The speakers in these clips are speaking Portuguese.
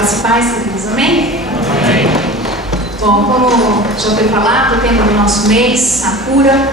Graça e paz, queridos, amém? Amém. Bom, como já foi falado, o tema do nosso mês, a cura,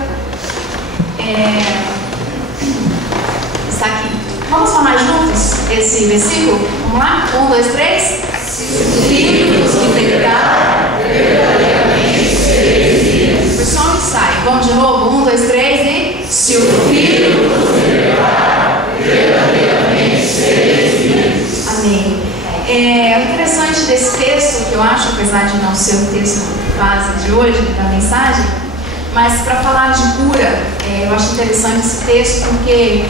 está aqui. Vamos falar juntos esse versículo? Vamos lá? 1, 2, 3. Se o Filho nos libertar, verdadeiramente sereis livres. Foi só um ensaio. Vamos de novo? 1, 2, 3 e... Se o Filho nos libertar, verdadeiramente sereis livres. Amém. O interessante desse texto, que eu acho, apesar de não ser o texto base de hoje, da mensagem, mas para falar de cura, eu acho interessante esse texto porque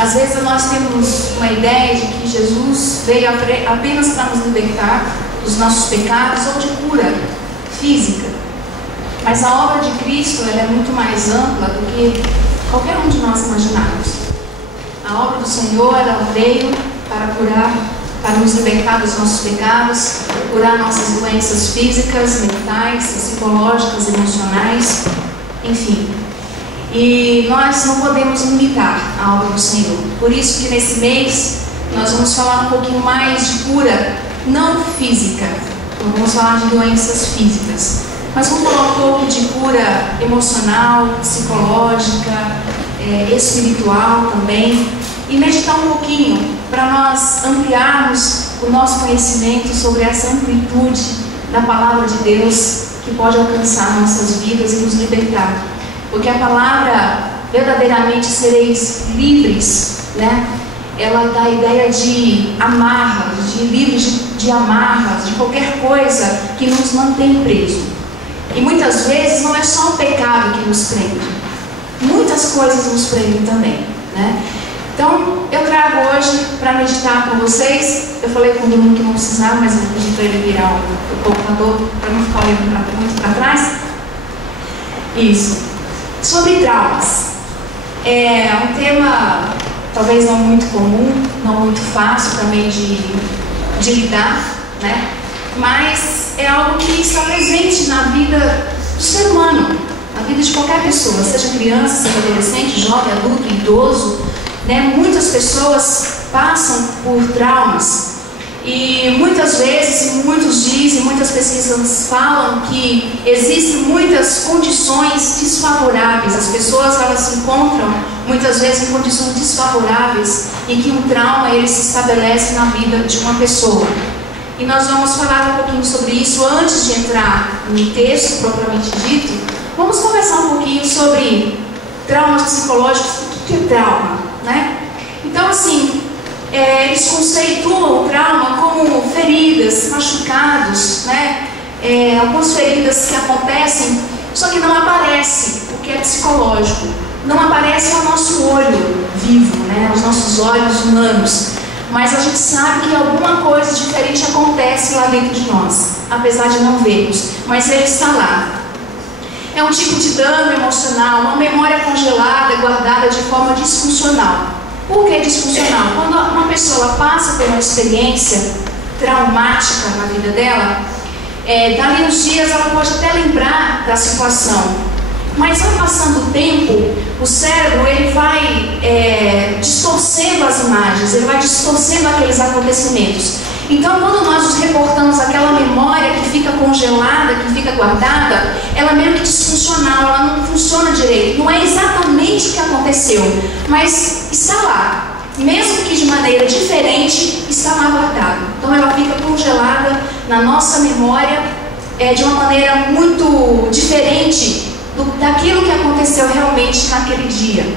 às vezes nós temos uma ideia de que Jesus veio apenas para nos libertar dos nossos pecados ou de cura física. Mas a obra de Cristo ela é muito mais ampla do que qualquer um de nós imaginarmos. A obra do Senhor ela veio para curar, para nos libertar dos nossos pecados, curar nossas doenças físicas, mentais, psicológicas, emocionais, enfim. E nós não podemos limitar a obra do Senhor. Por isso que nesse mês nós vamos falar um pouquinho mais de cura não física. Não vamos falar de doenças físicas, mas vamos falar um pouco de cura emocional, psicológica, espiritual também, e meditar um pouquinho para nós ampliarmos o nosso conhecimento sobre essa amplitude da palavra de Deus que pode alcançar nossas vidas e nos libertar. Porque a palavra verdadeiramente sereis livres, né? Ela dá a ideia de amarras, de livres de amarras, de qualquer coisa que nos mantém preso. E muitas vezes não é só o pecado que nos prende, muitas coisas nos prendem também, né? Então eu trago hoje para meditar com vocês. Eu falei com o Bruno que não precisava, mas eu pedi para ele virar o computador para não ficar olhando muito para trás. Isso. Sobre traumas. É um tema talvez não muito comum, não muito fácil também de lidar, né? Mas é algo que está presente na vida do ser humano, na vida de qualquer pessoa, seja criança, seja adolescente, jovem, adulto, idoso, né? Muitas pessoas passam por traumas. E muitas vezes, muitos dizem, muitas pesquisas falam que existem muitas condições desfavoráveis. As pessoas elas se encontram muitas vezes em condições desfavoráveis em que um trauma ele se estabelece na vida de uma pessoa. E nós vamos falar um pouquinho sobre isso antes de entrar no texto propriamente dito. Vamos conversar um pouquinho sobre traumas psicológicos. O que é trauma, né? Então assim, eles conceituam o trauma como feridas, machucados, né? Algumas feridas que acontecem, só que não aparece, porque é psicológico. Não aparece ao nosso olho vivo, né? Aos nossos olhos humanos. Mas a gente sabe que alguma coisa diferente acontece lá dentro de nós, apesar de não vermos, mas ele está lá. É um tipo de dano emocional, uma memória congelada, guardada de forma disfuncional. Por que disfuncional? Quando uma pessoa passa por uma experiência traumática na vida dela, dali uns dias ela pode até lembrar da situação, mas vai passando o tempo, o cérebro ele vai distorcendo as imagens, ele vai distorcendo aqueles acontecimentos. Então quando nós nos reportamos aquela memória que fica congelada, que fica guardada, ela é meio que disfuncional, ela não funciona direito, não é exatamente o que aconteceu, mas está lá, mesmo que de maneira diferente, está lá guardado. Então ela fica congelada na nossa memória de uma maneira muito diferente daquilo que aconteceu realmente naquele dia.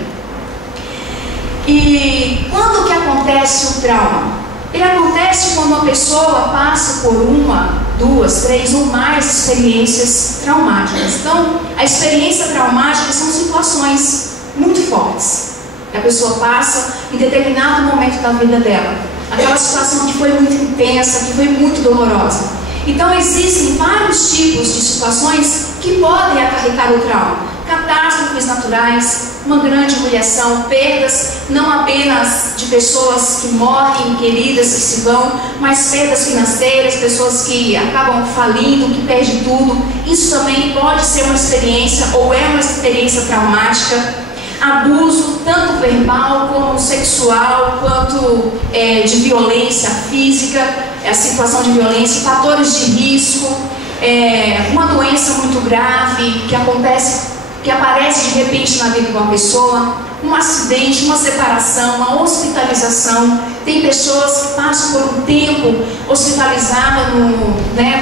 E quando que acontece o trauma? Ele acontece quando uma pessoa passa por uma, duas, três ou mais experiências traumáticas. Então, a experiência traumática são situações muito fortes que a pessoa passa em determinado momento da vida dela. Aquela situação que foi muito intensa, que foi muito dolorosa. Então, existem vários tipos de situações que podem acarretar o trauma. Catástrofes naturais, uma grande humilhação, perdas, não apenas de pessoas que morrem, queridas que se vão, mas perdas financeiras, pessoas que acabam falindo, que perdem tudo. Isso também pode ser uma experiência ou é uma experiência traumática. abuso, tanto verbal como sexual, quanto de violência física, a situação de violência, fatores de risco, uma doença muito grave que aparece de repente na vida de uma pessoa, um acidente, uma separação, uma hospitalização. Tem pessoas que passam por um tempo hospitalizadas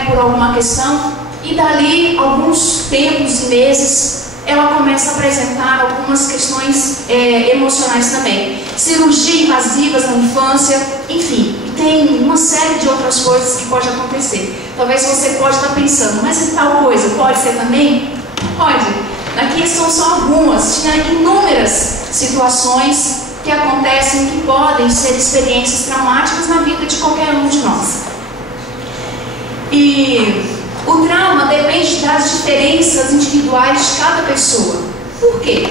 por alguma questão, e dali alguns tempos e meses ela começa a apresentar algumas questões emocionais também. Cirurgia invasivas na infância, enfim, tem uma série de outras coisas que pode acontecer. Talvez você pode estar pensando, mas e tal coisa pode ser também? Pode. Aqui são só algumas, tinha inúmeras situações que acontecem, que podem ser experiências traumáticas na vida de qualquer um de nós. E o trauma depende das diferenças individuais de cada pessoa. Por quê?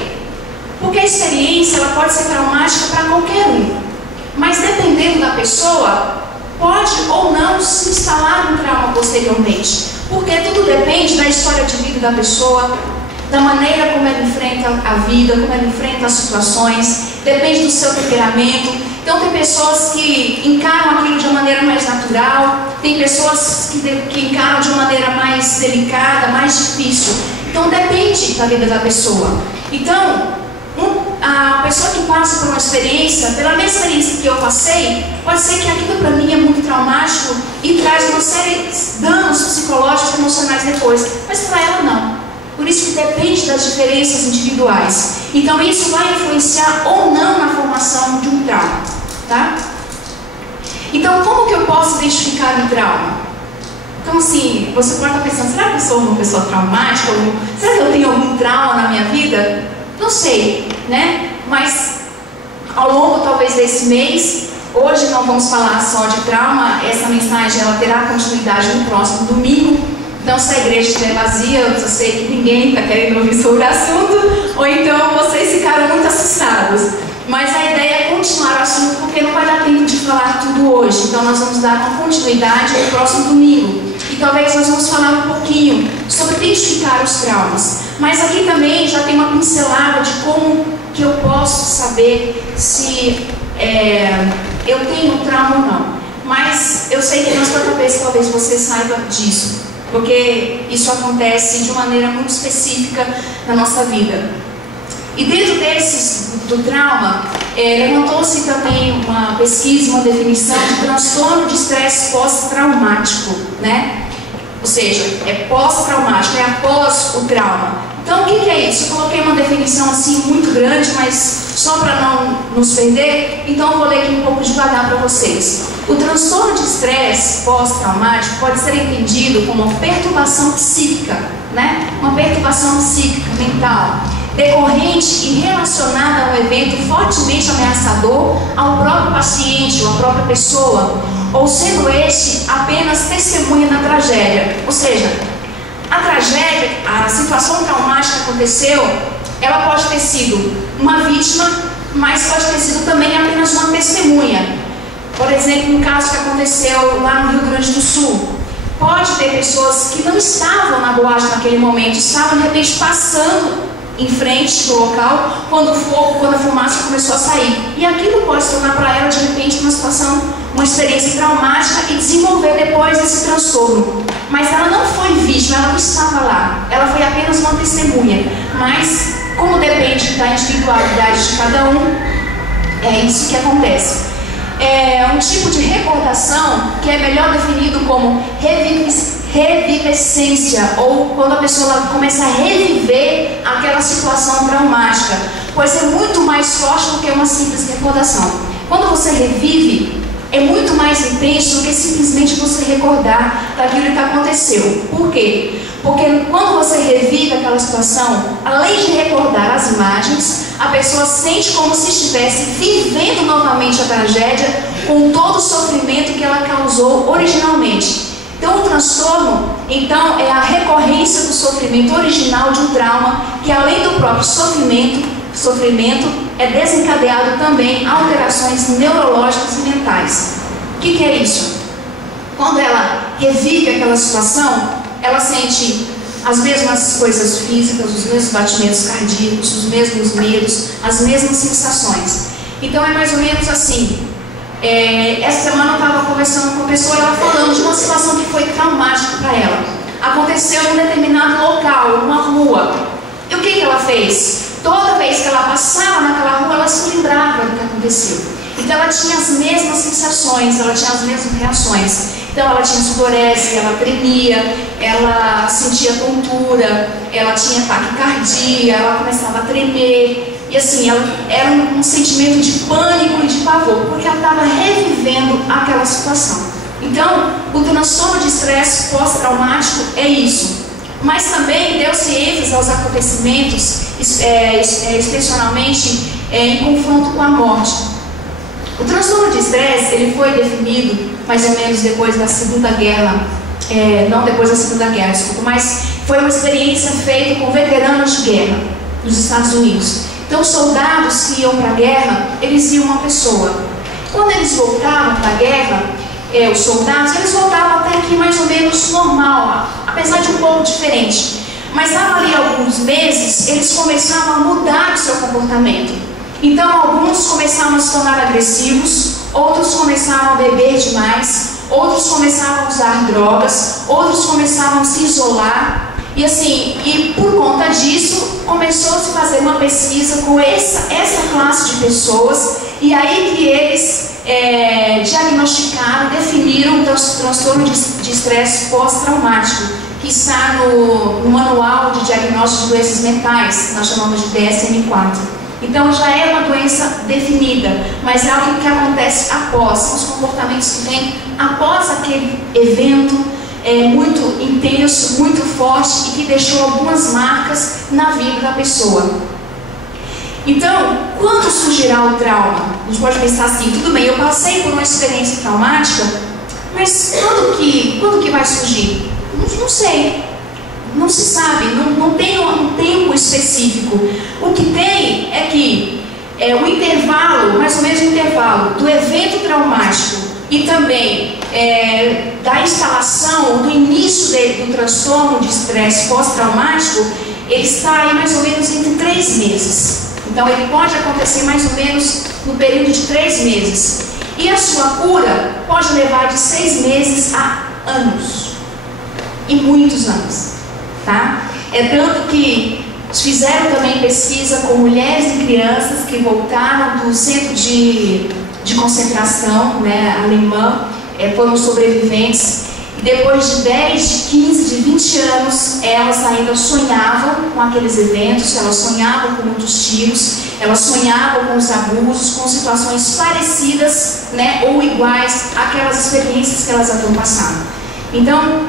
Porque a experiência ela pode ser traumática para qualquer um, mas dependendo da pessoa, pode ou não se instalar um trauma posteriormente, porque tudo depende da história de vida da pessoa, da maneira como ela enfrenta a vida, como ela enfrenta as situações, depende do seu temperamento. Então tem pessoas que encaram aquilo de uma maneira mais natural, tem pessoas que encaram de uma maneira mais delicada, mais difícil. Então depende da vida da pessoa. Então, a pessoa que passa por uma experiência, pela mesma experiência que eu passei, pode ser que aquilo para mim é muito traumático e traz uma série de danos psicológicos e emocionais depois, mas para ela não. Por isso que depende das diferenças individuais. Então isso vai influenciar ou não na formação de um trauma, tá? Então como que eu posso identificar um trauma? Então assim, você pode estar pensando, será que eu sou uma pessoa traumática? Será que eu tenho algum trauma na minha vida? Não sei, né? Mas ao longo talvez desse mês, hoje não vamos falar só de trauma, essa mensagem ela terá continuidade no próximo domingo. Então, se a igreja estiver vazia, eu sei que ninguém está querendo ouvir sobre o assunto, ou então vocês ficaram muito assustados. Mas a ideia é continuar o assunto, porque não vai dar tempo de falar tudo hoje. Então, nós vamos dar uma continuidade no próximo domingo. E talvez nós vamos falar um pouquinho sobre identificar os traumas. Mas aqui também já tem uma pincelada de como que eu posso saber se eu tenho um trauma ou não. Mas eu sei que na sua cabeça talvez você saiba disso, porque isso acontece de uma maneira muito específica na nossa vida. E dentro do trauma, levantou-se também uma pesquisa, uma definição de transtorno de estresse pós-traumático, né? Ou seja, é pós-traumático, é após o trauma. Então, o que é isso? Eu coloquei uma definição assim muito grande, mas só para não nos perder, então eu vou ler aqui um pouco devagar para vocês. O transtorno de estresse pós-traumático pode ser entendido como uma perturbação psíquica, né? Uma perturbação psíquica, mental, decorrente e relacionada a um evento fortemente ameaçador ao próprio paciente ou à própria pessoa, ou sendo este apenas testemunha da tragédia. Ou seja, a tragédia, a situação traumática que aconteceu, ela pode ter sido uma vítima, mas pode ter sido também apenas uma testemunha. Por exemplo, no caso que aconteceu lá no Rio Grande do Sul, pode ter pessoas que não estavam na boate naquele momento, estavam de repente passando em frente do local quando a fumaça começou a sair. E aquilo pode se tornar para ela de repente uma situação, uma experiência traumática e desenvolver depois esse transtorno. Mas ela não foi vítima, ela não estava lá, ela foi apenas uma testemunha. Mas como depende da individualidade de cada um, é isso que acontece. É um tipo de recordação que é melhor definido como revivescência, ou quando a pessoa começa a reviver aquela situação traumática, pois é muito mais forte do que uma simples recordação. Quando você revive, é muito mais intenso do que simplesmente você recordar daquilo que aconteceu. Por quê? Porque quando você revive aquela situação, além de recordar as imagens, a pessoa sente como se estivesse vivendo novamente a tragédia com todo o sofrimento que ela causou originalmente. Então o transtorno, então, é a recorrência do sofrimento original de um trauma, que além do próprio sofrimento é desencadeado também alterações neurológicas e mentais. O que é isso? Quando ela revive aquela situação, ela sente as mesmas coisas físicas, os mesmos batimentos cardíacos, os mesmos medos, as mesmas sensações. Então é mais ou menos assim. Essa semana eu estava conversando com uma pessoa, ela falando de uma situação que foi traumática para ela. Aconteceu em um determinado local, numa rua. E o que ela fez? Toda vez que ela passava naquela rua, ela se lembrava do que aconteceu. Então ela tinha as mesmas sensações, ela tinha as mesmas reações. Então ela tinha sudorese, ela tremia, ela sentia tontura, ela tinha taquicardia, ela começava a tremer. E assim, era um sentimento de pânico e de pavor, porque ela estava revivendo aquela situação. Então, o transtorno de estresse pós-traumático é isso. Mas também deu-se ênfase aos acontecimentos, especialmente em confronto com a morte. O transtorno de estresse, ele foi definido mais ou menos depois da Segunda Guerra, não depois da Segunda Guerra, desculpa, mas foi uma experiência feita com veteranos de guerra nos Estados Unidos. Então, soldados que iam para a guerra, eles viam uma pessoa. Quando eles voltavam para a guerra, os soldados, eles voltavam até aqui mais ou menos normal, apesar de um pouco diferente. Mas dava ali alguns meses, eles começavam a mudar o seu comportamento. Então, alguns começavam a se tornar agressivos, outros começavam a beber demais, outros começavam a usar drogas, outros começavam a se isolar. E assim, e por conta disso, começou a se fazer uma pesquisa com essa classe de pessoas, e aí que eles diagnosticaram, definiram o transtorno de estresse pós-traumático, que está no manual de diagnóstico de doenças mentais, que nós chamamos de DSM-4. Então já é uma doença definida, mas é algo que acontece após, são os comportamentos que vêm após aquele evento muito intenso, muito forte e que deixou algumas marcas na vida da pessoa. Então, quando surgirá o trauma? A gente pode pensar assim, tudo bem, eu passei por uma experiência traumática, mas quando que vai surgir? Não sei, não se sabe, não tem um tempo específico. O que tem é que o intervalo, mais ou menos o intervalo do evento traumático e também da instalação, do início do transtorno de estresse pós-traumático, ele está aí mais ou menos entre 3 meses. Então ele pode acontecer mais ou menos no período de 3 meses. E a sua cura pode levar de 6 meses a anos. E muitos anos. Tá? É tanto que fizeram também pesquisa com mulheres e crianças que voltaram do centro de concentração, né, alemã, foram sobreviventes, e depois de 10, de 15, de 20 anos, elas ainda sonhavam com aqueles eventos, elas sonhavam com muitos tiros, elas sonhavam com os abusos, com situações parecidas, né, ou iguais àquelas experiências que elas haviam passado. Então,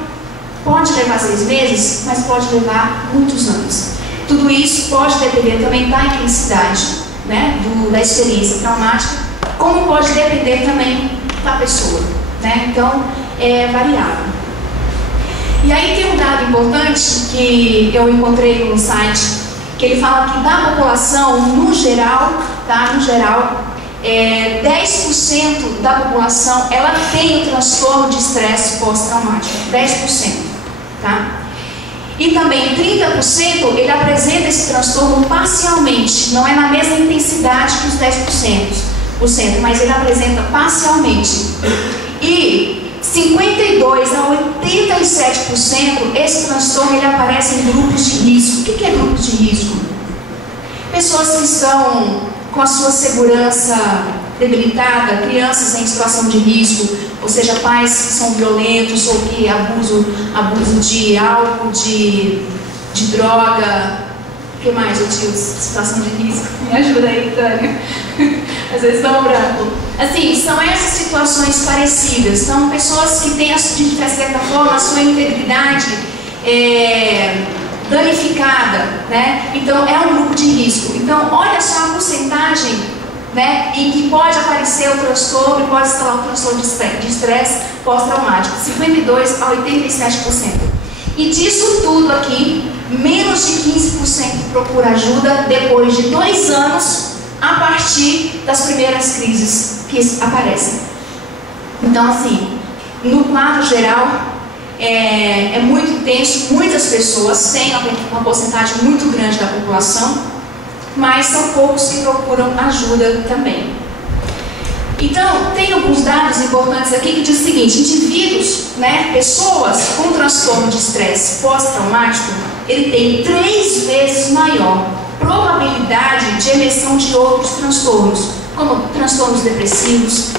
pode levar 6 meses, mas pode levar muitos anos. Tudo isso pode depender também da intensidade, né, da experiência traumática, como pode depender também da pessoa, né? Então, é variável. E aí tem um dado importante que eu encontrei no site, que ele fala que da população, no geral, tá? No geral, 10% da população, ela tem o transtorno de estresse pós-traumático, 10%, tá? E também 30% ele apresenta esse transtorno parcialmente, não é na mesma intensidade que os 10%, mas ele apresenta parcialmente. E 52% a 87% esse transtorno ele aparece em grupos de risco. O que é grupos de risco? Pessoas que estão com a sua segurança debilitada, crianças em situação de risco, ou seja, pais que são violentos ou que abusam de álcool, de droga. O que mais, eu tio? Situação de risco. Me ajuda aí, Tânia. Às vezes dá um branco. Assim, são essas situações parecidas. São pessoas que têm, de certa forma, a sua integridade danificada, né? Então, é um grupo de risco. Então, olha só a porcentagem, né, em que pode aparecer o transtorno e pode instalar o transtorno de estresse pós-traumático. 52% a 87%. E disso tudo aqui, menos de 15% procura ajuda depois de 2 anos a partir das primeiras crises que aparecem. Então, assim, no quadro geral, é muito intenso, muitas pessoas têm uma porcentagem muito grande da população, mas são poucos que procuram ajuda também. Então, tem alguns dados importantes aqui que diz o seguinte: indivíduos, pessoas com transtorno de estresse pós-traumático, ele tem 3 vezes maior probabilidade de emissão de outros transtornos, como transtornos depressivos,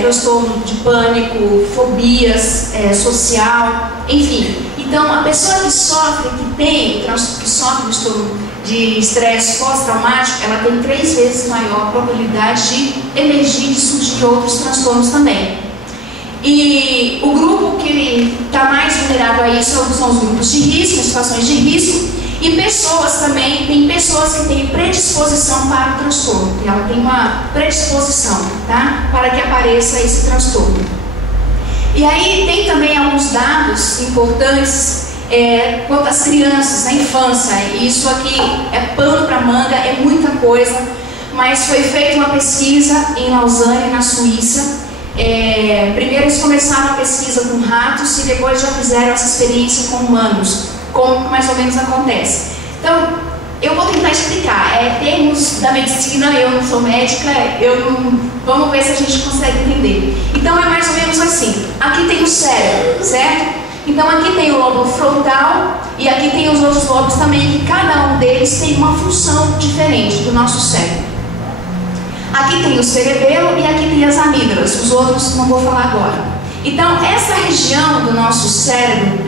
transtorno de pânico, fobias social, enfim. Então, a pessoa que sofre transtorno de estresse pós-traumático, ela tem 3 vezes maior probabilidade de emergir, de surgir outros transtornos também. E o grupo que está mais vulnerável a isso são os grupos de risco, situações de risco, e pessoas também, tem pessoas que têm predisposição para o transtorno, e ela tem uma predisposição, tá? Para que apareça esse transtorno. E aí tem também alguns dados importantes quanto às crianças, na infância, e isso aqui é pano para manga, é muita coisa, mas foi feita uma pesquisa em Lausanne, na Suíça. Primeiro eles começaram a pesquisa com ratos e depois já fizeram essa experiência com humanos, como mais ou menos acontece. Então, eu vou tentar explicar, termos da medicina, eu não sou médica, vamos ver se a gente consegue entender. Então é mais ou menos assim: aqui tem o cérebro, certo? Então aqui tem o lobo frontal e aqui tem os outros lobos também, que cada um deles tem uma função diferente do nosso cérebro. Aqui tem o cerebelo e aqui tem as amígdalas, os outros não vou falar agora. Então essa região do nosso cérebro,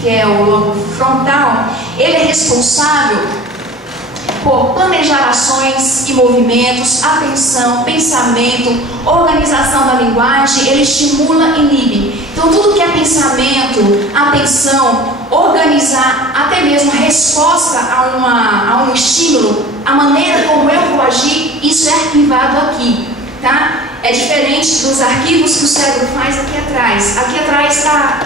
que é o lobo frontal, ele é responsável por planejar ações e movimentos, atenção, pensamento, organização da linguagem. Ele estimula e inibe. Então tudo que é pensamento, atenção, organizar, até mesmo resposta a um estímulo, a maneira como eu vou agir, isso é arquivado aqui, tá? É diferente dos arquivos que o cérebro faz aqui atrás. Aqui atrás está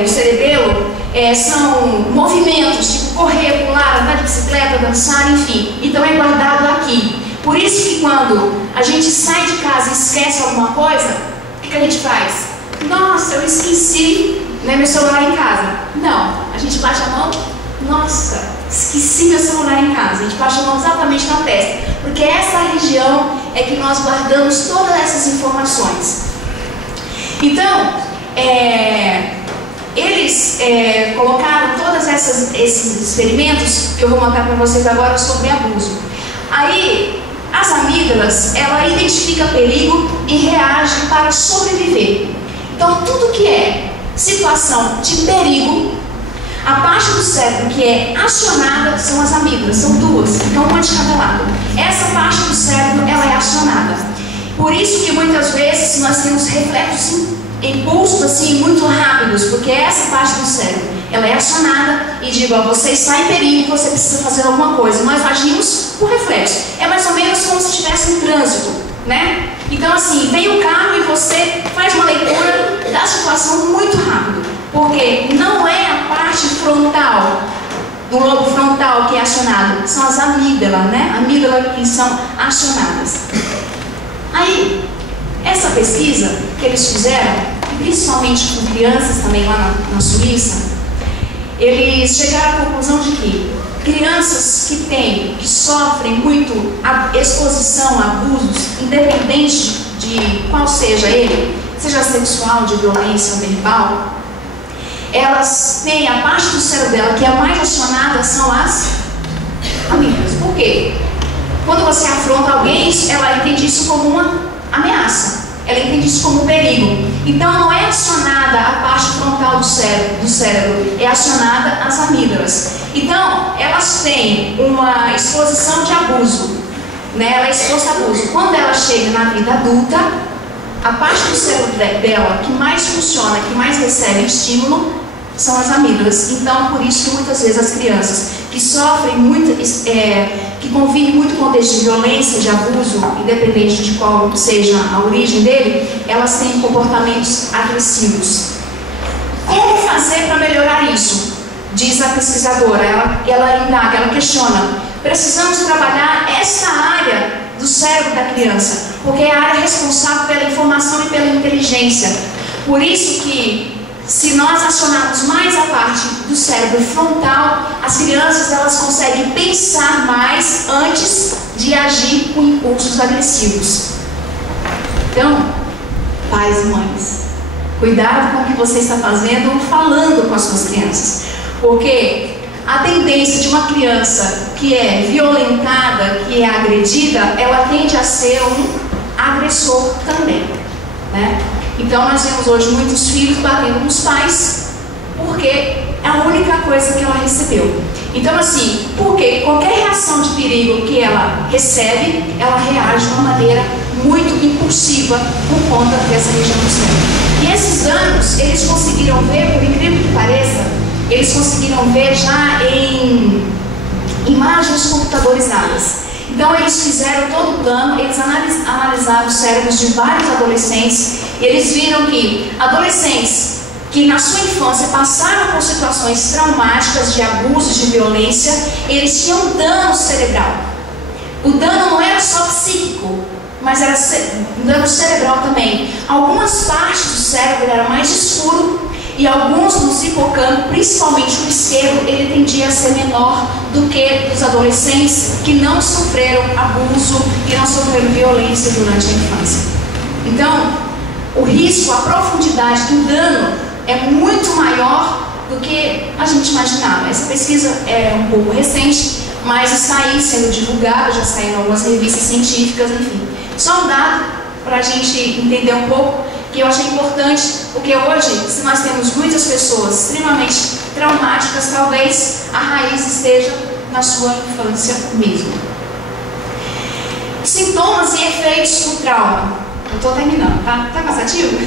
no cerebelo, são movimentos, tipo correr, pular, andar de bicicleta, dançar, enfim. Então é guardado aqui. Por isso que quando a gente sai de casa e esquece alguma coisa, o que a gente faz? Nossa, eu esqueci meu celular em casa. Não, a gente baixa a mão, nossa, esqueci meu celular em casa. A gente baixa a mão exatamente na testa, porque essa região é que nós guardamos todas essas informações. Então, eles colocaram todos esses experimentos que eu vou mostrar para vocês agora sobre abuso. Aí, as amígdalas, ela identifica perigo e reage para sobreviver. Então, tudo que é situação de perigo, a parte do cérebro que é acionada são as amígdalas, são 2, então uma de cada lado. Essa parte do cérebro, ela é acionada. Por isso que muitas vezes nós temos reflexos, impulsos assim muito rápidos, porque essa parte do cérebro, ela é acionada e diz: você está em perigo, você precisa fazer alguma coisa. Nós agimos por reflexo. É mais ou menos como se estivesse em trânsito, Então assim, vem o carro e você faz uma leitura da situação muito rápido, porque não é a parte frontal do lobo frontal que é acionado, são as amígdalas, Amígdalas que são acionadas. Aí, essa pesquisa que eles fizeram, principalmente com crianças também lá na Suíça, eles chegaram à conclusão de que crianças que sofrem muito exposição a abusos, independente de qual seja ele, seja sexual, de violência verbal, elas têm a parte do cérebro dela que é mais acionada, são as amígdalas. Por quê? Quando você afronta alguém, ela entende isso como uma ameaça, ela entende isso como um perigo. Então não é acionada a parte frontal do cérebro, é acionada as amígdalas. Então elas têm uma exposição de abuso, ela é exposta a abuso. Quando ela chega na vida adulta, a parte do cérebro dela que mais funciona, que mais recebe estímulo, são as amígdalas. Então, por isso que muitas vezes as crianças que sofrem muito, que convivem muito com contexto de violência, de abuso, independente de qual seja a origem dele, elas têm comportamentos agressivos. Como fazer para melhorar isso? Diz a pesquisadora, ela indaga, ela questiona: precisamos trabalhar esta área do cérebro da criança, porque é a área responsável pela informação e pela inteligência. Por isso que se nós acionarmos mais a parte do cérebro frontal, as crianças elas conseguem pensar mais antes de agir com impulsos agressivos. Então, pais e mães, cuidado com o que você está fazendo ou falando com as suas crianças, porque a tendência de uma criança que é violentada, que é agredida, ela tende a ser um agressor também, né? Então nós vemos hoje muitos filhos batendo nos pais porque é a única coisa que ela recebeu. Então assim, porque qualquer reação de perigo que ela recebe, ela reage de uma maneira muito impulsiva por conta dessa região do cérebro. E esses danos, eles conseguiram ver, por incrível que pareça, eles conseguiram ver já em imagens computadorizadas. Então eles fizeram todo o plano, eles analisaram os cérebros de vários adolescentes e eles viram que adolescentes que na sua infância passaram por situações traumáticas de abuso, de violência, eles tinham dano cerebral. O dano não era só psíquico, mas era dano cerebral também. Algumas partes do cérebro eram mais escuro e alguns dos hipocampo, principalmente o esquerdo, ele tendia a ser menor do que dos adolescentes que não sofreram abuso e não sofreram violência durante a infância. Então, o risco, a profundidade do dano é muito maior do que a gente imaginava. Essa pesquisa é um pouco recente, mas está aí sendo divulgada, já saíram algumas revistas científicas, enfim. Só um dado para a gente entender um pouco, que eu achei importante, porque hoje, se nós temos muitas pessoas extremamente traumáticas, talvez a raiz esteja na sua infância mesmo. Sintomas e efeitos do trauma. Eu estou terminando, tá? Tá cansativo?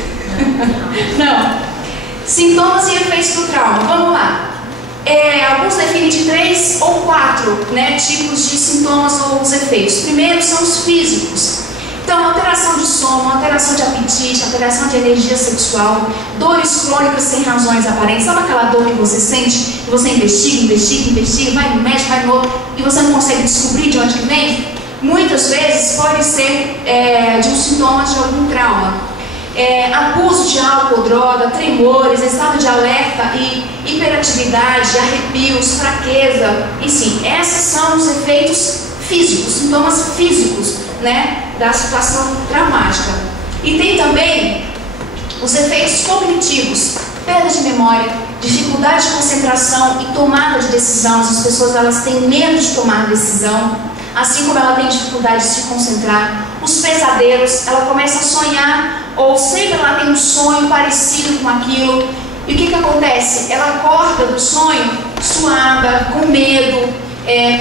Não. Sintomas e efeitos do trauma. Vamos lá. Alguns definem de 3 ou 4, né, tipos de sintomas ou os efeitos. Primeiro são os físicos. Então, alteração de sono, alteração de apetite, alteração de energia sexual, dores crônicas sem razões aparentes. Sabe aquela dor que você sente, que você investiga, vai no médico, vai no outro, e você não consegue descobrir de onde que vem? Muitas vezes pode ser de um sintoma de algum trauma. Abuso de álcool, droga, tremores, estado de alerta e hiperatividade, arrepios, fraqueza, enfim, esses são os efeitos físicos, sintomas físicos, né, da situação traumática. E tem também os efeitos cognitivos, perda de memória, dificuldade de concentração e tomada de decisão. As pessoas elas têm medo de tomar decisão, assim como ela tem dificuldade de se concentrar. Os pesadelos, ela começa a sonhar, ou sempre ela tem um sonho parecido com aquilo. E o que acontece? Ela acorda do sonho suada, com medo,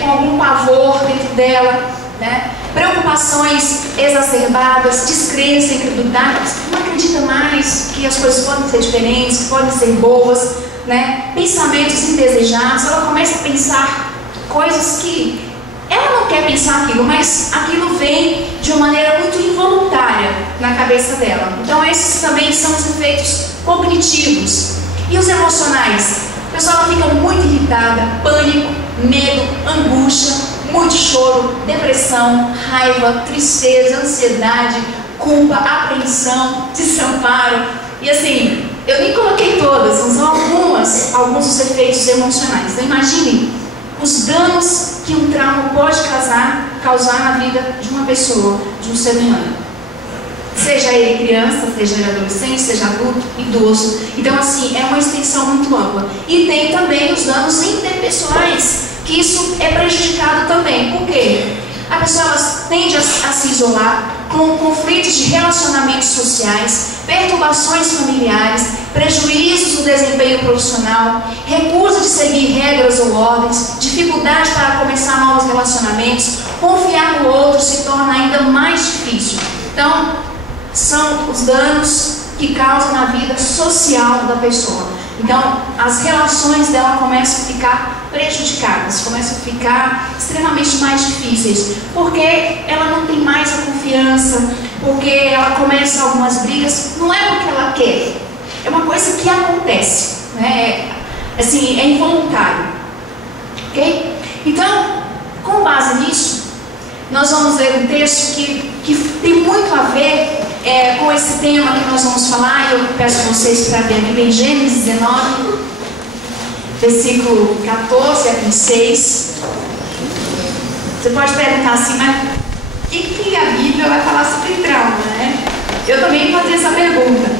com algum pavor dentro dela, né? Preocupações exacerbadas, descrença, incredulidade, não acredita mais que as coisas podem ser diferentes, que podem ser boas, né? Pensamentos indesejados, ela começa a pensar coisas que ela não quer pensar aquilo, mas aquilo vem de uma maneira muito involuntária na cabeça dela. Então esses também são os efeitos cognitivos. E os emocionais? A pessoa ela fica muito irritada, pânico, medo, angústia, muito choro, depressão, raiva, tristeza, ansiedade, culpa, apreensão, desamparo. E assim, eu nem coloquei todas, são alguns dos efeitos emocionais. Então imaginem os danos que um trauma pode causar na vida de uma pessoa, de um ser humano. Seja ele criança, seja ele adolescente, seja adulto, idoso. Então assim, é uma extensão muito ampla. E tem também os danos interpessoais, que isso é prejudicado também. Por quê? A pessoa tende a se isolar, com conflitos de relacionamentos sociais, perturbações familiares, prejuízos no desempenho profissional, recusa de seguir regras ou ordens, dificuldade para começar novos relacionamentos, confiar no outro se torna ainda mais difícil. Então, são os danos que causam na vida social da pessoa. Então, as relações dela começam a ficar prejudicadas, começam a ficar extremamente mais difíceis, porque ela não tem mais a confiança, porque ela começa algumas brigas, não é porque ela quer, é uma coisa que acontece, né? Assim, é involuntário, ok? Então, com base nisso, nós vamos ler um texto que tem muito a ver com esse tema que nós vamos falar, eu peço a vocês para abrir a Bíblia em Gênesis 19, versículo 14 a 26. Você pode perguntar assim, mas o que a Bíblia vai falar sobre trauma, né? Eu também vou fazer essa pergunta.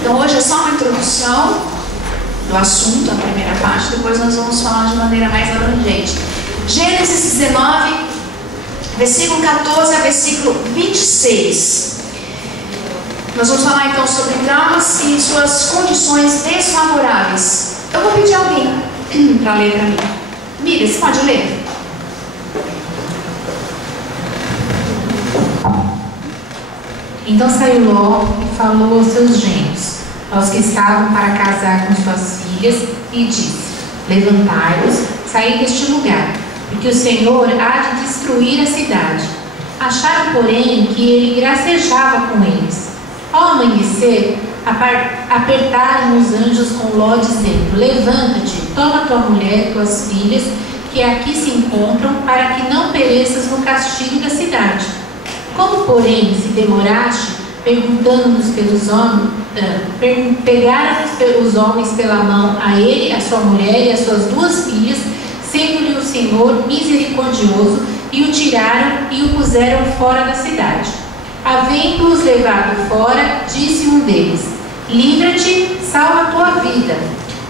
Então hoje é só uma introdução do assunto, a primeira parte, depois nós vamos falar de maneira mais abrangente. Gênesis 19, versículo 14 a versículo 26. Nós vamos falar então sobre traumas e suas condições desfavoráveis. Eu vou pedir alguém para ler para mim. Miriam, você pode ler? Então saiu Ló e falou aos seus genros, aos que estavam para casar com suas filhas, e disse: levantai-vos, saí deste lugar, porque o Senhor há de destruir a cidade. Acharam, porém, que ele gracejava com eles. Ao amanhecer, apertaram os anjos com Ló, dizendo: levanta-te, toma tua mulher, tuas filhas, que aqui se encontram, para que não pereças no castigo da cidade. Como, porém, se demoraste, perguntando-nos pelos homens, pegaram os homens pela mão a ele, a sua mulher e as suas duas filhas, sendo-lhe o Senhor misericordioso, e o tiraram e o puseram fora da cidade. Havendo-os levado fora, disse um deles: livra-te, salva a tua vida.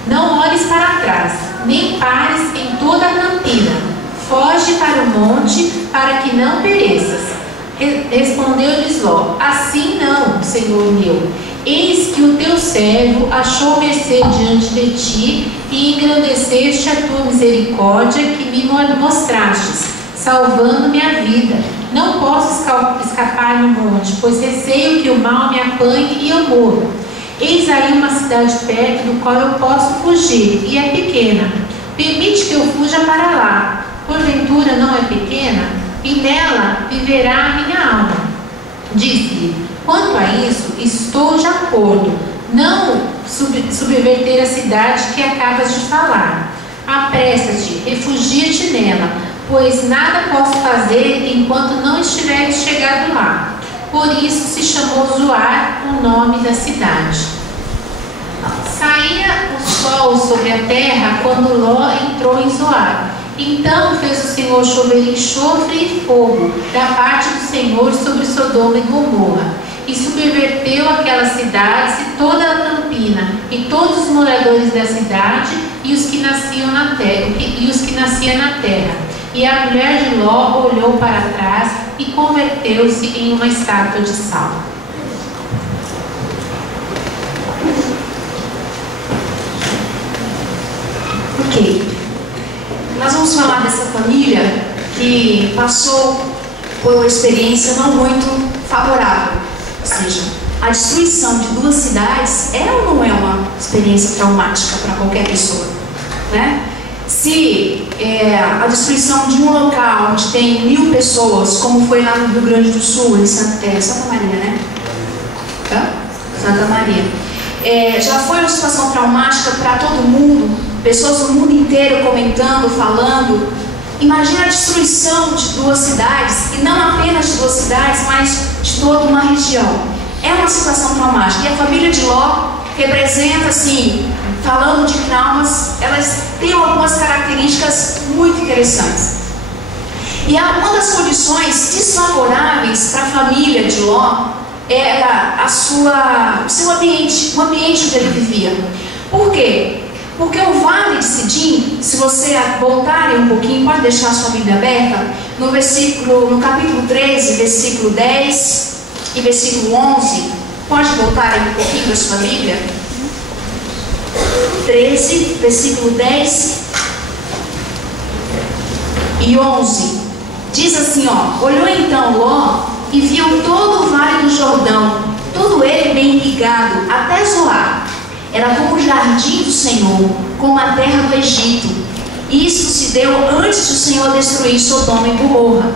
Não olhes para trás, nem pares em toda a campina. Foge para o monte, para que não pereças. Respondeu-lhes Ló: assim não, Senhor meu. Eis que o teu servo achou mercê diante de ti, e engrandeceste a tua misericórdia que me mostrastes, salvando-me a vida. Não posso escapar no monte, pois receio que o mal me apanhe e eu morro. Eis aí uma cidade perto, do qual eu posso fugir, e é pequena. Permite que eu fuja para lá. Porventura não é pequena? E nela viverá a minha alma. Disse-lhe: quanto a isso, estou de acordo. Não subverter a cidade que acabas de falar. Apressa-te, refugia-te nela, pois nada posso fazer enquanto não estiveres chegado lá. Por isso se chamou Zoar o nome da cidade. Saía o sol sobre a terra quando Ló entrou em Zoar. Então fez o Senhor chover enxofre e fogo da parte do Senhor sobre Sodoma e Gomorra, e subverteu aquelas cidades e toda a campina, e todos os moradores da cidade e os que nasciam na terra, E a mulher de Ló olhou para trás e converteu-se em uma estátua de sal. Ok. Nós vamos falar dessa família que passou por uma experiência não muito favorável. Ou seja, a destruição de duas cidades é ou não é uma experiência traumática para qualquer pessoa, né? Se a destruição de um local onde tem 1000 pessoas, como foi lá no Rio Grande do Sul, em Santa Maria, né? Santa Maria. Já foi uma situação traumática para todo mundo, pessoas do mundo inteiro comentando, falando. Imagina a destruição de duas cidades, e não apenas de duas cidades, mas de toda uma região. É uma situação traumática. E a família de Ló representa, assim, falando de traumas, elas têm algumas características muito interessantes. E uma das condições desfavoráveis para a família de Ló era o seu ambiente, o ambiente onde ele vivia. Por quê? Porque o vale de Sidim, se você voltarem um pouquinho, pode deixar a sua Bíblia aberta, no capítulo 13, versículo 10 e versículo 11, pode voltarem um pouquinho da sua Bíblia? 13, versículo 10 e 11, diz assim, olhou então Ló e viu todo o vale do Jordão, todo ele bem irrigado, até Zoar. Era como o jardim do Senhor, como a terra do Egito. Isso se deu antes do Senhor destruir Sodoma e Gomorra.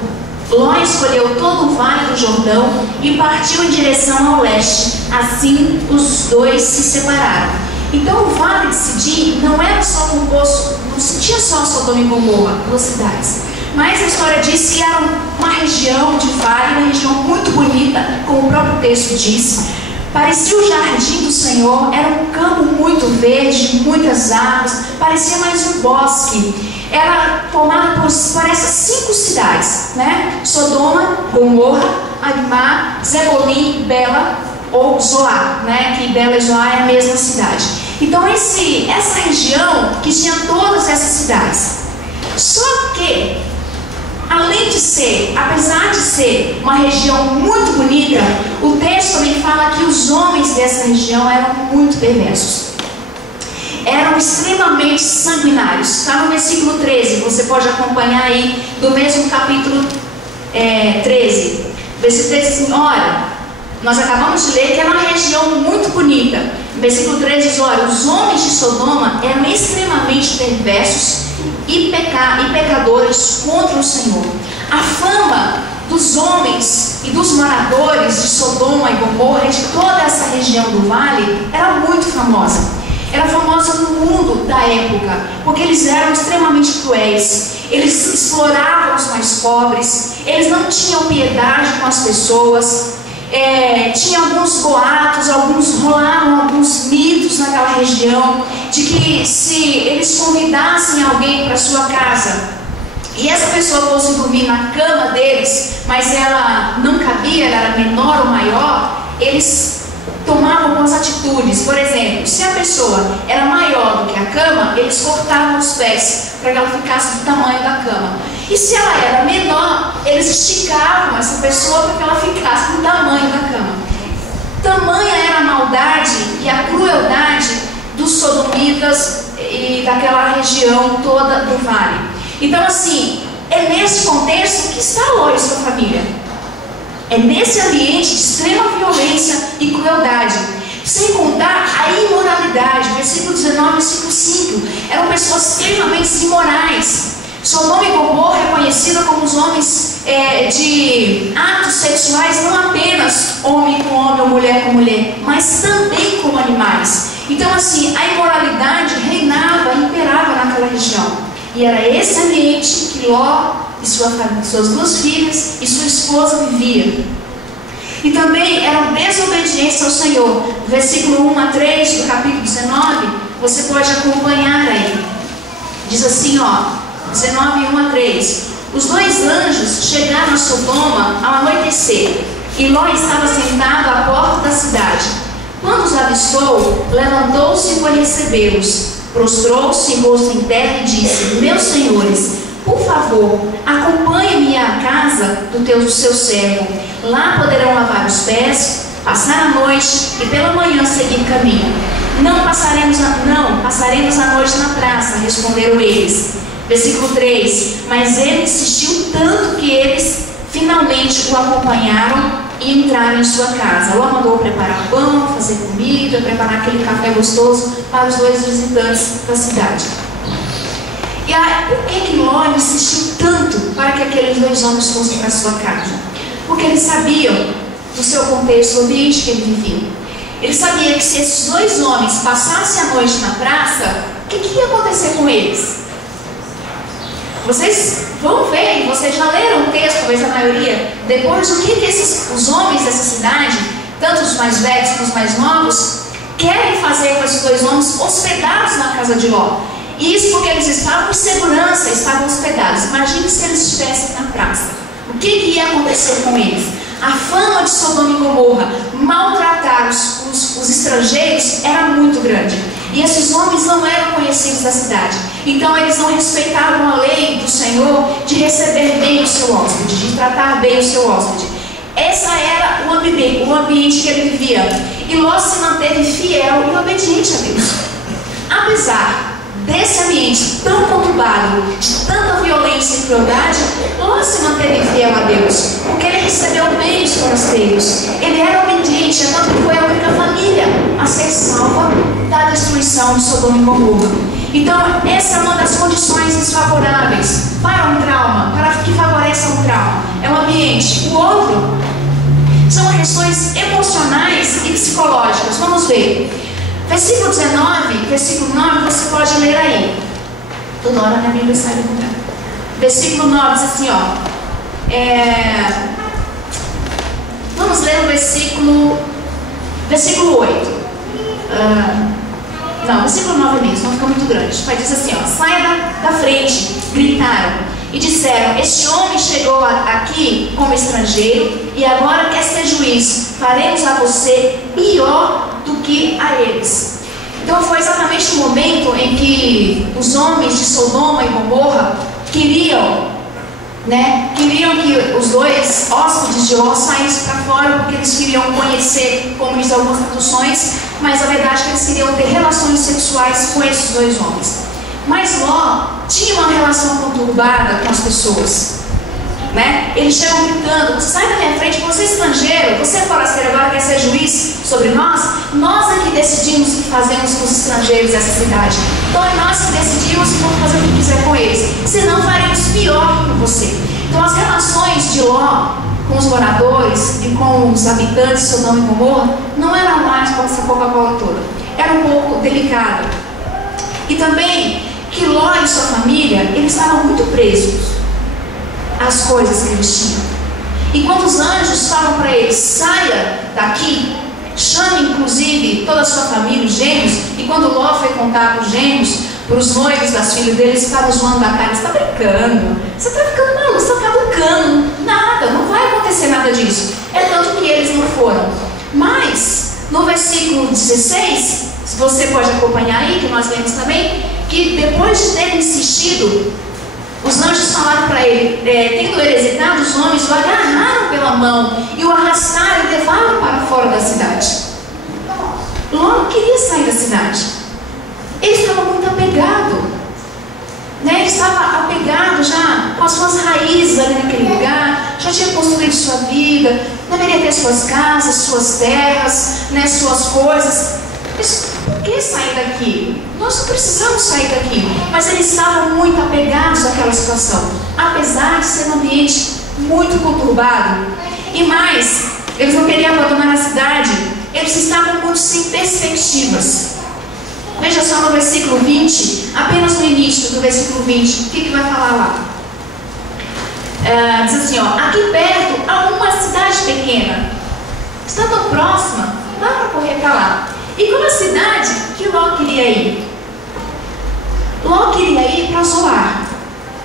Ló escolheu todo o vale do Jordão e partiu em direção ao leste. Assim os dois se separaram. Então o Vale de Sidim não era só composto, não se tinha só Sodoma e Gomorra, duas cidades. Mas a história diz que era uma região de vale, uma região muito bonita, como o próprio texto diz. Parecia o jardim do Senhor, era um campo muito verde, de muitas árvores, parecia mais um bosque. Era formada por, parece, 5 cidades, né? Sodoma, Gomorra, Admá, Zebolim, Bela ou Zoar, né? Que Bela e Zoar é a mesma cidade. Então essa região que tinha todas essas cidades. Só que, além de ser, apesar de ser uma região muito bonita, o texto também fala que os homens dessa região eram muito perversos. Eram extremamente sanguinários. Está no versículo 13, você pode acompanhar aí, do mesmo capítulo 13. Versículo 13 diz assim, olha, nós acabamos de ler que era uma região muito bonita. Versículo 13 diz, olha, os homens de Sodoma eram extremamente perversos e pecadores contra o Senhor. A fama dos homens e dos moradores de Sodoma e Gomorra e de toda essa região do vale era muito famosa. Era famosa no mundo da época, porque eles eram extremamente cruéis. Eles exploravam os mais pobres, eles não tinham piedade com as pessoas. Tinha alguns boatos, rolaram alguns mitos naquela região, de que se eles convidassem alguém para sua casa e essa pessoa fosse dormir na cama deles, mas ela não cabia, ela era menor ou maior, eles tomavam algumas atitudes. Por exemplo, se a pessoa era maior do que a cama, eles cortavam os pés para que ela ficasse do tamanho da cama. E se ela era menor, eles esticavam essa pessoa para que ela ficasse do tamanho da cama. Tamanha era a maldade e a crueldade dos sodomitas e daquela região toda do vale. Então, assim, é nesse contexto que está Ló e sua família. É nesse ambiente de extrema violência e crueldade. Sem contar a imoralidade. Versículo 19, versículo 5. Eram pessoas extremamente imorais. Sodoma e Gomorra é conhecida como os homens de atos sexuais, não apenas homem com homem ou mulher com mulher, mas também como animais. Então, assim, a imoralidade reinava, imperava naquela região. E era esse ambiente que Ló e suas 2 filhas e sua esposa viviam. E também eram desobedientes ao Senhor. Versículo 1 a 3 do capítulo 19, você pode acompanhar aí. Diz assim, ó, 19, 1 a 3. Os 2 anjos chegaram a Sodoma ao anoitecer, e Ló estava sentado à porta da cidade. Quando os avistou, levantou-se e foi recebê-los. Prostrou-se, rosto em terra, e disse: meus senhores, por favor, acompanhe-me à casa do seu servo. Lá poderão lavar os pés, passar a noite e pela manhã seguir caminho. Não passaremos a noite na praça, responderam eles. Versículo 3. Mas ele insistiu tanto que eles finalmente o acompanharam e entraram em sua casa. Ló mandou preparar pão, fazer comida, preparar aquele café gostoso para os 2 visitantes da cidade. E aí, por que Ló insistiu tanto para que aqueles 2 homens fossem para sua casa? Porque eles sabiam do seu contexto, do ambiente que ele vivia. Ele sabia que se esses 2 homens passassem a noite na praça, o que ia acontecer com eles? Vocês vão ver, e vocês já leram o texto, talvez a maioria, depois o que os homens dessa cidade, tanto os mais velhos como os mais novos, querem fazer com esses 2 homens hospedados na casa de Ló. E isso porque eles estavam em segurança, estavam hospedados. Imagine se eles estivessem na praça. O que ia acontecer com eles? A fama de Sodoma e Gomorra maltratar os estrangeiros era muito grande. E esses homens não eram conhecidos da cidade. Então eles não respeitavam a lei do Senhor de receber bem o seu hóspede, de tratar bem o seu hóspede. Essa era o ambiente que ele vivia. E Ló se manteve fiel e obediente a Deus. Apesar desse ambiente tão conturbado, de tanta violência e crueldade, Ló se manteve fiel a Deus, porque ele recebeu bem os forasteiros. Ele era obediente, tanto que foi a única família a ser salva da destruição de Sodoma e Gomorra. Então, essa é uma das condições desfavoráveis para um trauma, para que favoreça um trauma. É o ambiente. O outro são questões emocionais e psicológicas. Vamos ver. Versículo 19, versículo 9, você pode ler aí. Toda hora na Bíblia sai do lugar. Versículo 9 diz assim, ó. Vamos ler o versículo 8. Não, versículo 9 mesmo, não fica muito grande. Mas diz assim, ó. Saia da frente, gritaram. E disseram, este homem chegou aqui como estrangeiro e agora quer ser juiz. Faremos a você pior do que a eles. Então foi exatamente o momento em que os homens de Sodoma e Gomorra queriam que os dois hóspedes de Ló saíssem para fora, porque eles queriam conhecer, como diz algumas traduções, mas a verdade é que eles queriam ter relações sexuais com esses dois homens. Mas Ló tinha uma relação conturbada com as pessoas, né? Eles chegam gritando, sai da minha frente, você é estrangeiro, você é forasteiro, agora quer ser juiz sobre nós? Nós é que decidimos o que fazemos com os estrangeiros dessa cidade. Então é nós que decidimos e vamos fazer o que quiser com eles, senão faremos pior com você. Então as relações de Ló com os moradores e com os habitantes de Sodoma e Gomorra não eram mais com essa Coca-Cola toda, era um pouco delicado. E também que Ló e sua família, eles estavam muito presos às coisas que eles tinham. E quando os anjos falam para eles, saia daqui, chame inclusive toda a sua família, os gêmeos, e quando Ló foi contar para os gêmeos, para os noivos das filhas deles, estavam zoando da cara, você está brincando, você está ficando maluco, você está caducando, nada, não vai acontecer nada disso. É tanto que eles não foram. Mas, no versículo 16, se você pode acompanhar aí, que nós lemos também, que depois de ter insistido, os anjos falaram para ele, tendo ele hesitado, os homens o agarraram pela mão e o arrastaram e levaram para fora da cidade. Ló não queria sair da cidade. Ele estava muito apegado, né? Ele estava apegado já com as suas raízes ali naquele lugar, já tinha construído sua vida, deveria ter suas casas, suas terras, né? Suas coisas. Mas por que sair daqui? Nós não precisamos sair daqui. Mas eles estavam muito apegados àquela situação, apesar de ser um ambiente muito conturbado. E mais, eles não queriam abandonar a cidade, eles estavam muito sem perspectivas. Veja só no versículo 20, apenas no início do versículo 20, o que vai falar lá? Diz assim, ó, aqui perto há uma cidade pequena, está tão próxima, dá para correr para lá. E qual a cidade que Ló queria ir? Ló queria ir para Zoar,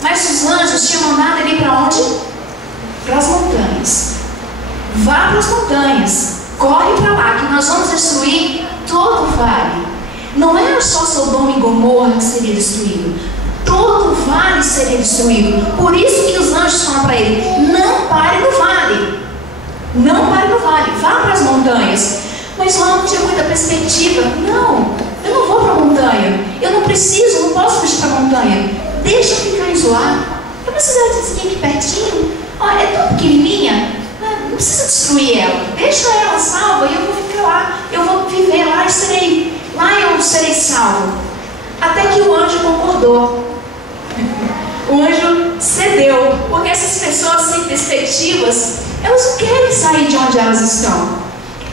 mas os anjos tinham mandado ele para onde? Para as montanhas. Vá para as montanhas, corre para lá, que nós vamos destruir todo o vale. Não era só Sodoma e Gomorra que seria destruído, todo o vale seria destruído. Por isso que os anjos falam para ele, não pare no vale, não pare no vale, vá para as montanhas. Mas Ló não tinha muita perspectiva. Não, eu não vou para a montanha, eu não preciso, não posso fugir para a montanha, deixa eu ficar em Zoar. É uma cidadezinha aqui pertinho, olha, é tão pequenininha, não precisa destruir ela, deixa ela salva e eu vou ficar lá, eu vou viver lá e lá eu serei salvo. Até que o anjo concordou. O anjo cedeu, porque essas pessoas sem perspectivas, elas não querem sair de onde elas estão.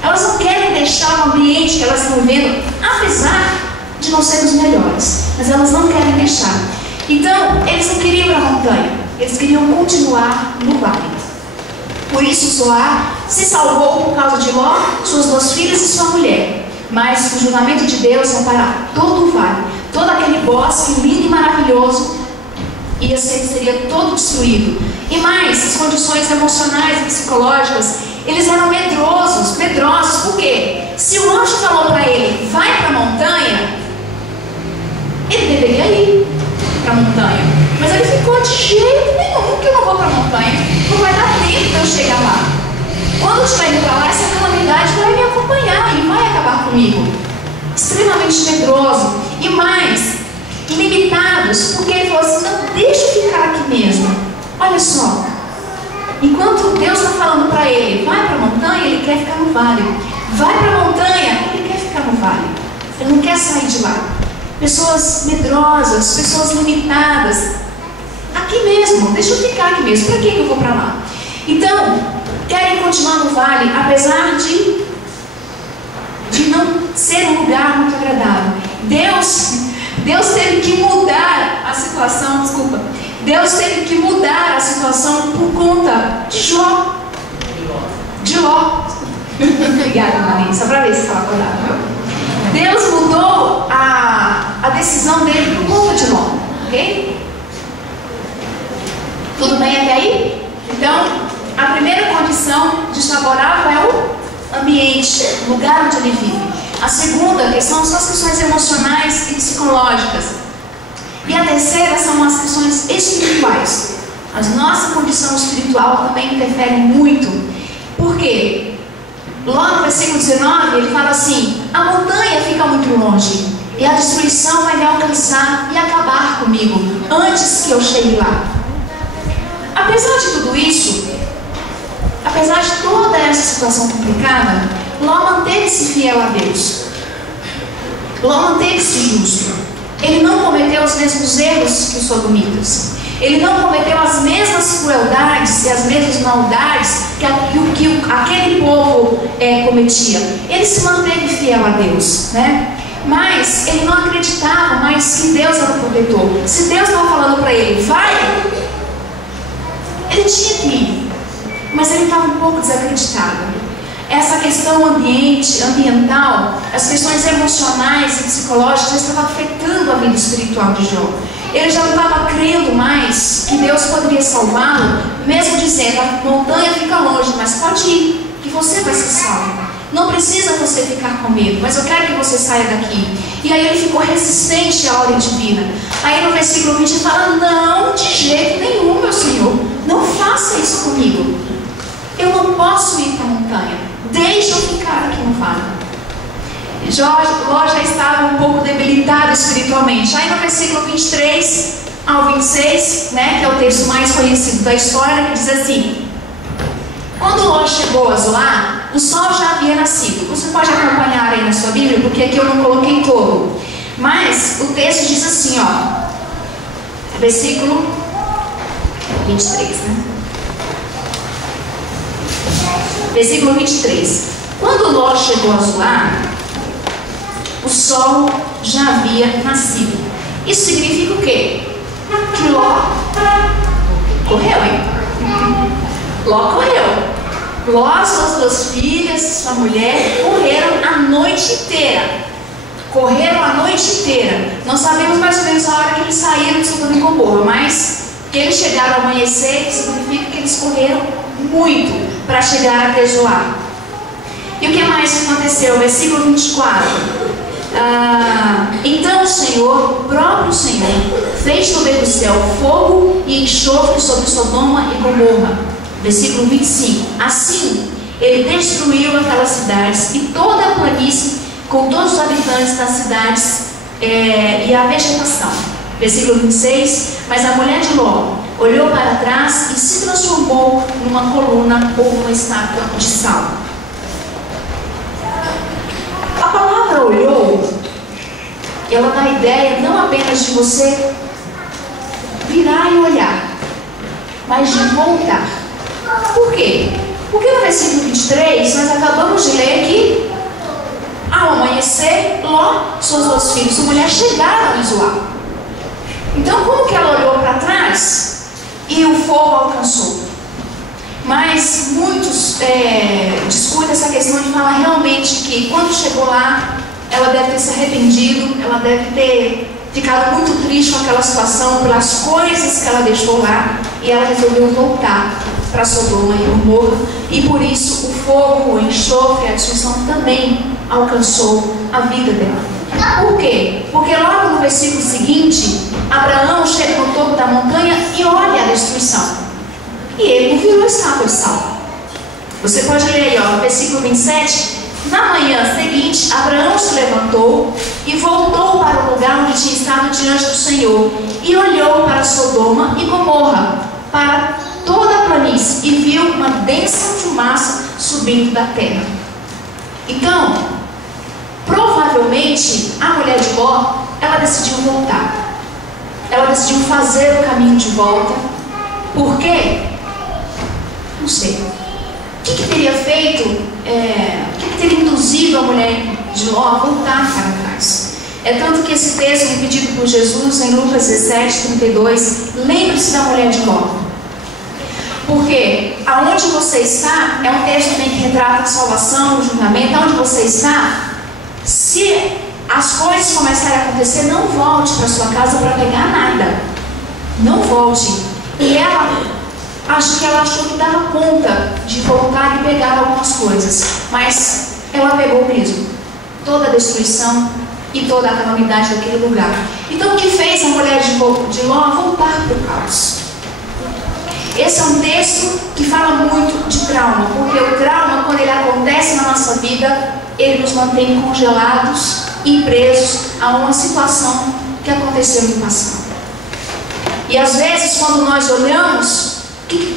Elas não querem deixar o ambiente que elas estão vendo, apesar de não serem os melhores, mas elas não querem deixar. Então, eles não queriam ir para a montanha, eles queriam continuar no vale. Por isso, Zoar se salvou por causa de Ló, suas duas filhas e sua mulher. Mas o julgamento de Deus ia parar todo o vale, todo aquele bosque lindo e maravilhoso, seria todo destruído. E mais, as condições emocionais e psicológicas, eles eram medrosos, por quê? Se o anjo falou para ele, vai para a montanha, ele deveria ir para a montanha. Mas ele ficou, de jeito nenhum que eu não vou para a montanha, não vai dar tempo de eu chegar lá. Quando eu estiver indo para lá, essa calamidade vai me acompanhar e vai acabar comigo. Extremamente medroso. E mais, limitados, porque ele falou assim, não, deixa eu ficar aqui mesmo. Olha só, enquanto Deus está falando para ele, vai para a montanha, ele quer ficar no vale. Vai para a montanha, ele quer ficar no vale. Ele não quer sair de lá. Pessoas medrosas, pessoas limitadas. Aqui mesmo, deixa eu ficar aqui mesmo. Para que eu vou para lá? Então, querem continuar no vale, apesar de não ser um lugar muito agradável. Deus teve que mudar a situação, Deus teve que mudar a situação por conta de Ló. Obrigada, Maria, só para ver se estava acordado, viu? Deus mudou a decisão dele por conta de Ló, ok? Tudo bem até aí? Então, a primeira condição desfavorável é o ambiente, o lugar onde ele vive. A segunda questão são as questões emocionais e psicológicas. E a terceira são as questões espirituais. A nossa condição espiritual também interfere muito. Por quê? Lá no versículo 19, ele fala assim: a montanha fica muito longe, e a destruição vai me alcançar e acabar comigo, antes que eu chegue lá. Apesar de tudo isso, apesar de toda essa situação complicada, Ló manteve-se fiel a Deus. Ló manteve-se justo. Ele não cometeu os mesmos erros que os sodomitas. Ele não cometeu as mesmas crueldades e as mesmas maldades que aquele povo cometia. Ele se manteve fiel a Deus, né? Mas ele não acreditava mais que Deus era o protetor. Se Deus estava falando para ele, vai, ele tinha que ir. Mas ele estava um pouco desacreditado. Essa questão ambiental, as questões emocionais e psicológicas estavam afetando a vida espiritual de Jó. Ele já não estava crendo mais que Deus poderia salvá-lo, mesmo dizendo: a montanha fica longe, mas pode ir, que você vai ser salvo. Não precisa você ficar com medo, mas eu quero que você saia daqui. E aí ele ficou resistente à ordem divina. Aí no versículo 20 ele fala: não, de jeito nenhum, meu Senhor, não faça isso comigo. Eu não posso ir para a montanha, deixa eu ficar aqui no vale. Ló já estava um pouco debilitado espiritualmente. Aí no versículo 23 ao 26, né, que é o texto mais conhecido da história, que diz assim: quando Ló chegou a Zoar, o sol já havia nascido. Você pode acompanhar aí na sua Bíblia, porque aqui eu não coloquei todo. Mas o texto diz assim, ó, versículo 23, né? Versículo 23. Quando Ló chegou a Zoar, o sol já havia nascido. Isso significa o quê? Que Ló correu, hein? Ló correu. Ló, suas duas filhas, sua mulher, correram a noite inteira. Correram a noite inteira. Não sabemos mais ou menos a hora que eles saíram de Sodoma e Gomorra, mas que eles chegaram ao amanhecer significa que eles correram muito para chegar até Zoar. E o que mais aconteceu? Versículo 24. Então o Senhor, o próprio Senhor, fez chover do céu fogo e enxofre sobre Sodoma e Gomorra. Versículo 25. Assim ele destruiu aquelas cidades e toda a planície, com todos os habitantes das cidades e a vegetação. Versículo 26. Mas a mulher de Ló olhou para trás e se transformou numa coluna ou numa estátua de sal. A palavra olhou, ela dá a ideia não apenas de você virar e olhar, mas de voltar. Por quê? Porque no versículo 23 nós acabamos de ler que ao amanhecer, Ló, suas duas filhas, sua mulher chegaram a Zoar. Então como que ela olhou para trás e o fogo alcançou? Mas muitos discutem essa questão de falar realmente que quando chegou lá, ela deve ter se arrependido, ela deve ter ficado muito triste com aquela situação, pelas coisas que ela deixou lá, e ela resolveu voltar para Sodoma e Gomorra, e por isso o fogo, o enxofre, a destruição também alcançou a vida dela. Por quê? Porque logo no versículo seguinte, Abraão chega no topo da montanha e olha a destruição. E ele não virou estátua de sal. Você pode ler aí, ó, no versículo 27. Na manhã seguinte, Abraão se levantou e voltou para o lugar onde tinha estado diante do Senhor, e olhou para Sodoma e Gomorra, para toda a planície, e viu uma densa fumaça subindo da terra. Então, provavelmente, a mulher de Ló, ela decidiu voltar. Ela decidiu fazer o caminho de volta. Por quê? Não sei. O que teria feito, o que teria induzido a mulher de Ló a voltar para trás? É tanto que esse texto é repetido por Jesus em Lucas 17:32. Lembre-se da mulher de Ló. Porque aonde você está, é um texto também que retrata a salvação, o julgamento. Aonde você está, se as coisas começarem a acontecer, não volte para sua casa para pegar nada. Não volte. E ela, acho que ela achou que dava conta de voltar e pegar algumas coisas. Mas ela pegou mesmo toda a destruição e toda a calamidade daquele lugar. Então o que fez a mulher de Ló voltar para o caos? Esse é um texto que fala muito de trauma, porque o trauma, quando ele acontece na nossa vida, ele nos mantém congelados e presos a uma situação que aconteceu no passado. E às vezes, quando nós olhamos,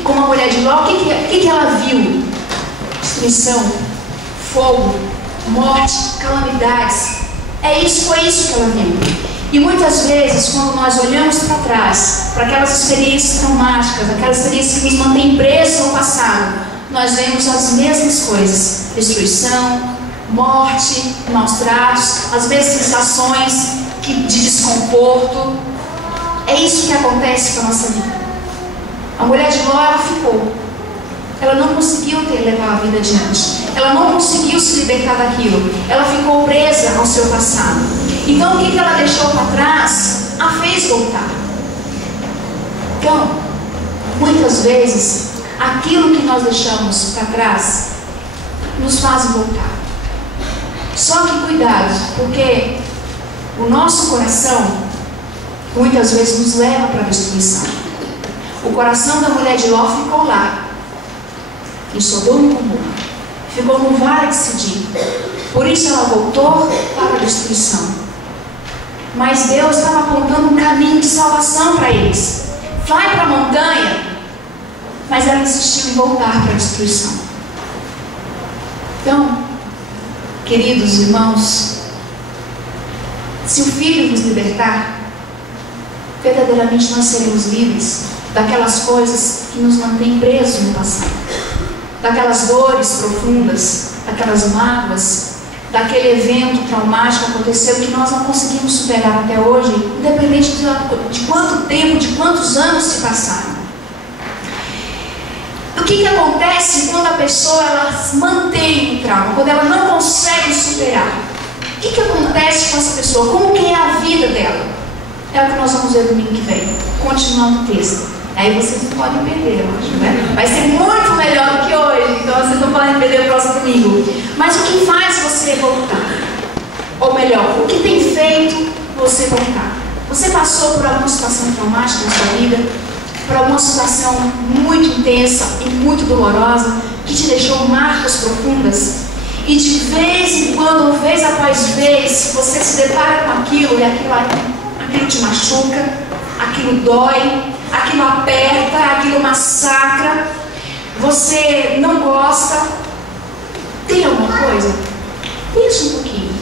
como a mulher de Ló, o que ela viu? Destruição, fogo, morte, calamidades. Foi isso que ela viu. E muitas vezes, quando nós olhamos para trás, para aquelas experiências traumáticas, aquelas experiências que nos mantêm presos ao passado, nós vemos as mesmas coisas: destruição, morte, maus tratos, às vezes sensações de desconforto. É isso que acontece com a nossa vida. A mulher de Ló, ela ficou. Ela não conseguiu levar a vida adiante. Ela não conseguiu se libertar daquilo. Ela ficou presa ao seu passado. Então, o que ela deixou para trás a fez voltar. Então, muitas vezes, aquilo que nós deixamos para trás nos faz voltar. Só que cuidado, porque o nosso coração muitas vezes nos leva para a destruição. O coração da mulher de Ló ficou lá, em Sodoma e Gomorra, ficou no vale de Sidim. Por isso ela voltou para a destruição. Mas Deus estava apontando um caminho de salvação para eles. Vai para a montanha. Mas ela insistiu em voltar para a destruição. Então, queridos irmãos, se o Filho nos libertar, verdadeiramente nós seremos livres daquelas coisas que nos mantêm presos no passado, daquelas dores profundas, daquelas mágoas, daquele evento traumático que aconteceu que nós não conseguimos superar até hoje, independente de quanto tempo, de quantos anos se passaram. O que acontece quando a pessoa ela mantém o trauma, quando ela não consegue superar? O que acontece com essa pessoa? Como que é a vida dela? É o que nós vamos ver domingo que vem, continuando o texto. Aí vocês não podem perder, eu acho, né? Vai ser muito melhor do que hoje, então vocês não podem perder o próximo domingo. Mas o que faz você voltar? Ou melhor, o que tem feito você voltar? Você passou por alguma situação traumática na sua vida? Por alguma situação muito intensa e muito dolorosa, que te deixou marcas profundas? E de vez em quando, ou vez após vez, você se depara com aquilo e aquilo te machuca, aquilo dói, aquilo aperta, aquilo massacra, você não gosta. Tem alguma coisa? Pense um pouquinho.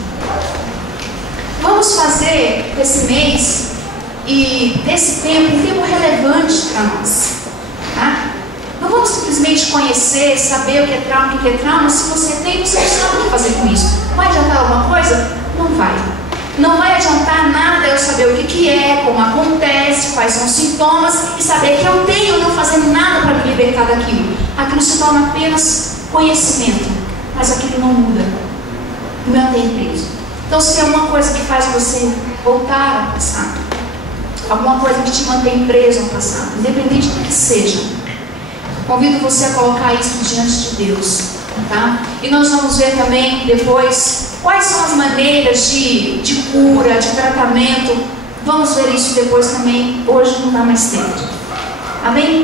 Vamos fazer desse mês e desse tempo um tempo relevante para nós, tá? Não vamos simplesmente conhecer, saber o que é trauma, se você tem, você não sabe o que fazer com isso. Vai adiantar alguma coisa? Não vai. Não vai adiantar nada eu saber o que é, como acontece, quais são os sintomas e saber que eu tenho não fazendo nada para me libertar daquilo. Aquilo se torna apenas conhecimento, mas aquilo não muda, mantém preso. Então, se tem alguma coisa que faz você voltar ao passado, alguma coisa que te mantém preso ao passado, independente do que seja, convido você a colocar isso diante de Deus, tá? E nós vamos ver também depois quais são as maneiras de cura, de tratamento. Vamos ver isso depois também. Hoje não dá mais tempo. Amém?